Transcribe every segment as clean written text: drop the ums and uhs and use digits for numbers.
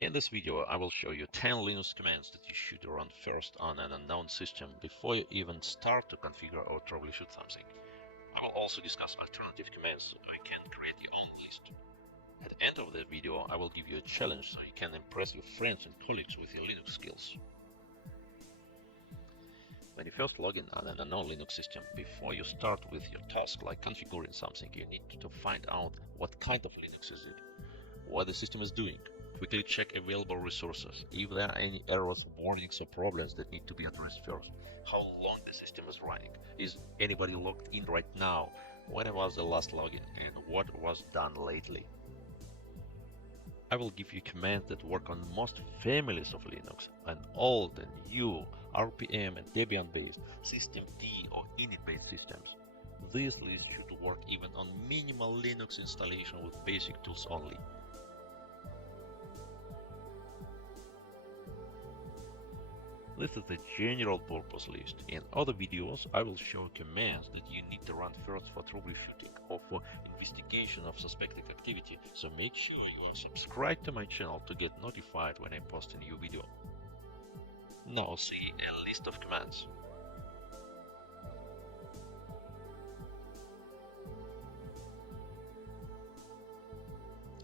In this video, I will show you 10 Linux commands that you should run first on an unknown system before you even start to configure or troubleshoot something. I will also discuss alternative commands so you can create your own list. At the end of the video, I will give you a challenge so you can impress your friends and colleagues with your Linux skills. When you first log in on an unknown Linux system, before you start with your task like configuring something, you need to find out what kind of Linux is it, what the system is doing. Quickly check available resources, if there are any errors, warnings or problems that need to be addressed first. How long the system is running, is anybody logged in right now, when was the last login, and what was done lately. I will give you commands that work on most families of Linux, and old and new, RPM and Debian based, systemd or init based systems. This list should work even on minimal Linux installation with basic tools only. This is the general purpose list. In other videos, I will show commands that you need to run first for troubleshooting or for investigation of suspected activity, so make sure you are subscribed to my channel to get notified when I post a new video. Now see a list of commands.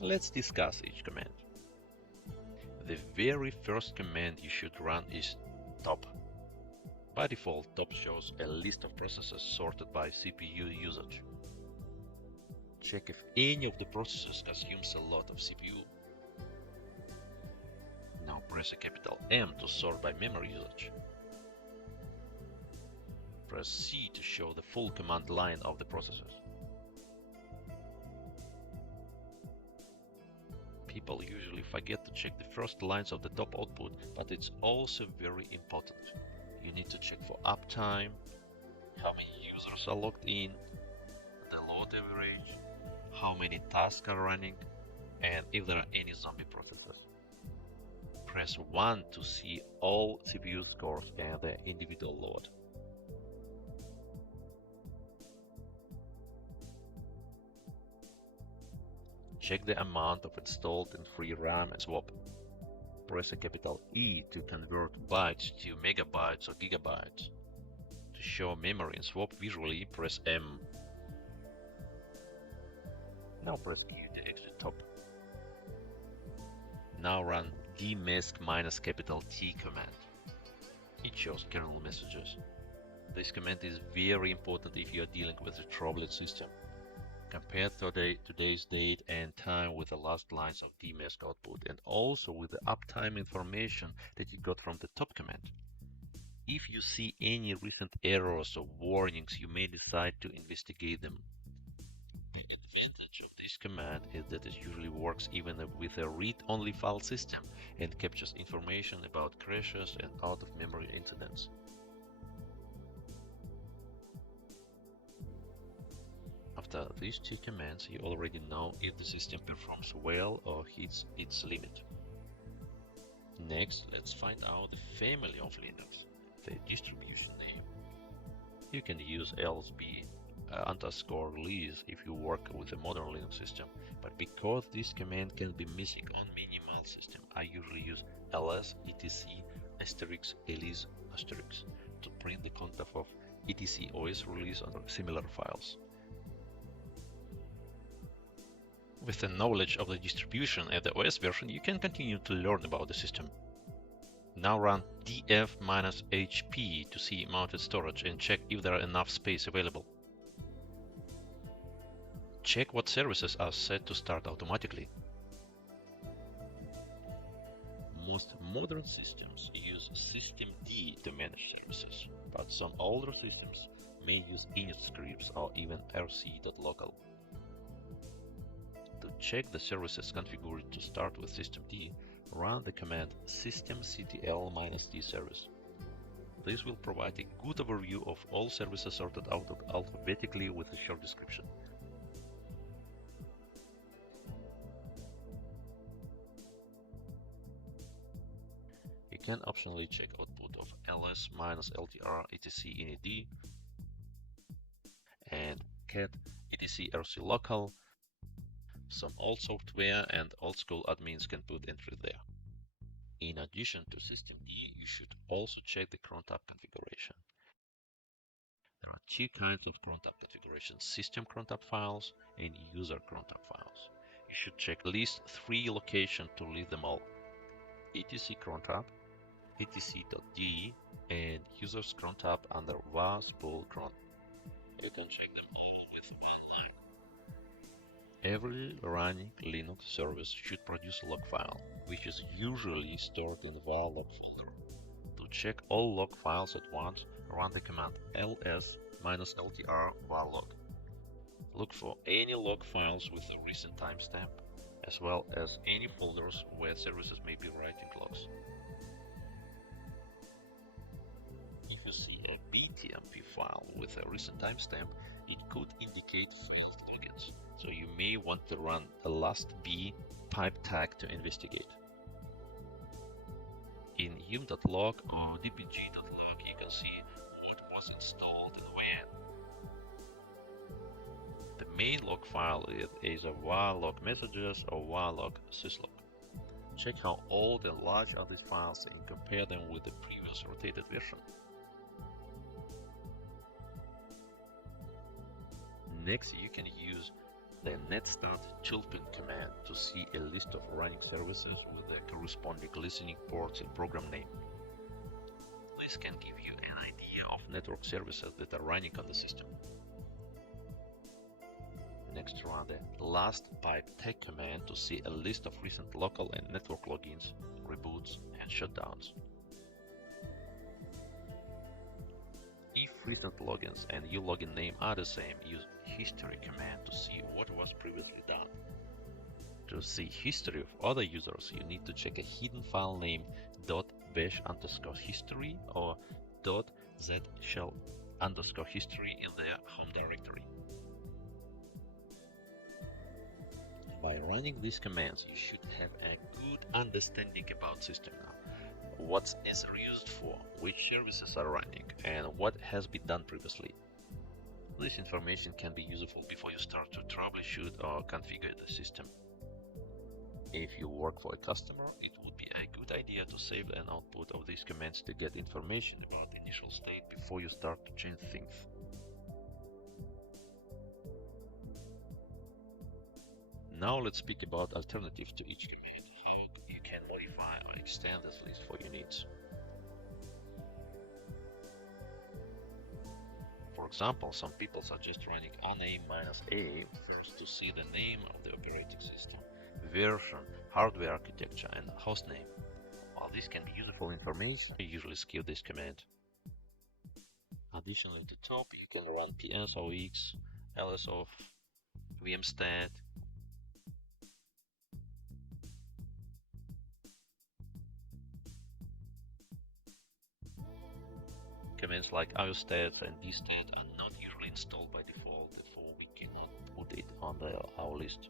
Let's discuss each command. The very first command you should run is top. By default, top shows a list of processes sorted by CPU usage. Check if any of the processes consumes a lot of CPU. Now press a capital M to sort by memory usage. Press C to show the full command line of the processes. People usually forget to check the first lines of the top output, but it's also very important. You need to check for uptime, how many users are logged in, the load average, how many tasks are running, and if there are any zombie processes. Press 1 to see all CPU scores and their individual load. Check the amount of installed and free RAM and swap. Press a capital E to convert bytes to megabytes or gigabytes. To show memory and swap visually, press M. Now press Q to exit top. Now run dmask -T command. It shows kernel messages. This command is very important if you are dealing with a troubled system. Compare today's date and time with the last lines of dmask output and also with the uptime information that you got from the top command. If you see any recent errors or warnings, you may decide to investigate them. The advantage of this command is that it usually works even with a read-only file system and captures information about crashes and out-of-memory incidents. After these two commands, you already know if the system performs well or hits its limit. Next, let's find out the family of Linux, the distribution name. You can use lsb _release if you work with a modern Linux system, but because this command can be missing on minimal system, I usually use ls etc**release* to print the content of etc OS release or similar files. With the knowledge of the distribution and the OS version, you can continue to learn about the system. Now run df-hp to see mounted storage and check if there are enough space available. Check what services are set to start automatically. Most modern systems use systemd to manage services, but some older systems may use init scripts or even rc.local. To check the services configured to start with systemd, run the command systemctl-t service. This will provide a good overview of all services sorted out alphabetically with a short description. You can optionally check output of ls-ltr etc init and cat etc rc local. Some old software and old school admins can put entries there. In addition to systemd, you should also check the cron tab configuration. There are two kinds of cron tab configuration: system cron tab files and user cron tab files. You should check at least 3 locations to leave them all: etc cron tab, etc.d, and users cron tab under was pool cron. You can check them all with one line. Every running Linux service should produce a log file, which is usually stored in the var log folder. To check all log files at once, run the command ls-ltr var log. Look for any log files with a recent timestamp, as well as any folders where services may be writing logs. If you see a btmp file with a recent timestamp, it could indicate failed logins, so you may want to run a lastb pipe tag to investigate. In yum.log or dpg.log, you can see what was installed and when. The main log file is a var log messages or var log syslog. Check how old and large are these files and compare them with the previous rotated version. Next, you can use the netstart chilpin command to see a list of running services with the corresponding listening ports and program name. This can give you an idea of network services that are running on the system. Next, run the last pipe tag command to see a list of recent local and network logins, reboots, and shutdowns. If recent logins and your login name are the same, use history command to see what was previously done. To see history of other users, you need to check a hidden file name .bash_history or .zshell_history in their home directory. By running these commands, you should have a good understanding about system now. What is used for, which services are running, and what has been done previously. This information can be useful before you start to troubleshoot or configure the system. If you work for a customer, it would be a good idea to save an output of these commands to get information about the initial state before you start to change things. Now let's speak about alternatives to each command, how you can modify or extend this list for your needs. For example, some people suggest running -a first to see the name of the operating system, version, hardware architecture, and hostname. While this can be useful information, I usually skip this command. Additionally, at the top, you can run psox, lsof, vmstat, commands like iostat and dstat are not usually installed by default, therefore we cannot put it on our list.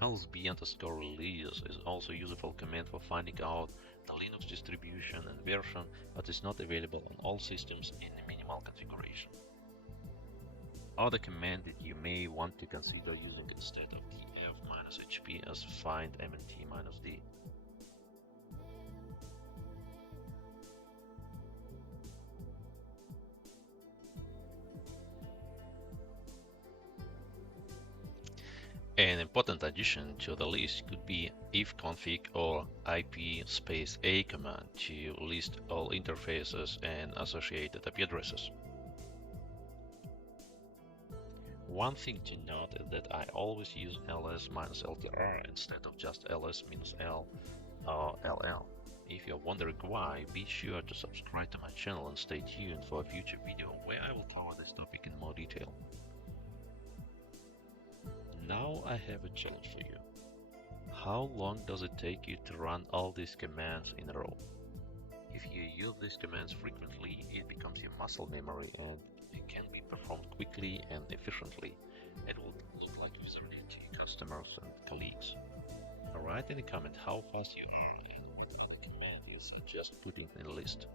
lsb_release is also a useful command for finding out the Linux distribution and version, but is not available on all systems in a minimal configuration. Other command that you may want to consider using instead of df-hp as find mnt-d. An important addition to the list could be ifconfig or ip-a command to list all interfaces and associated IP addresses. One thing to note is that I always use ls-ltr instead of just ls-l or ll. If you're wondering why, be sure to subscribe to my channel and stay tuned for a future video where I will cover this topic in more detail. Now I have a challenge for you. How long does it take you to run all these commands in a row? If you use these commands frequently, it becomes your muscle memory and it can be performed quickly and efficiently. It will look like wizardry to your customers and colleagues. Write in the comment how fast you are and what other command you suggest putting in the list.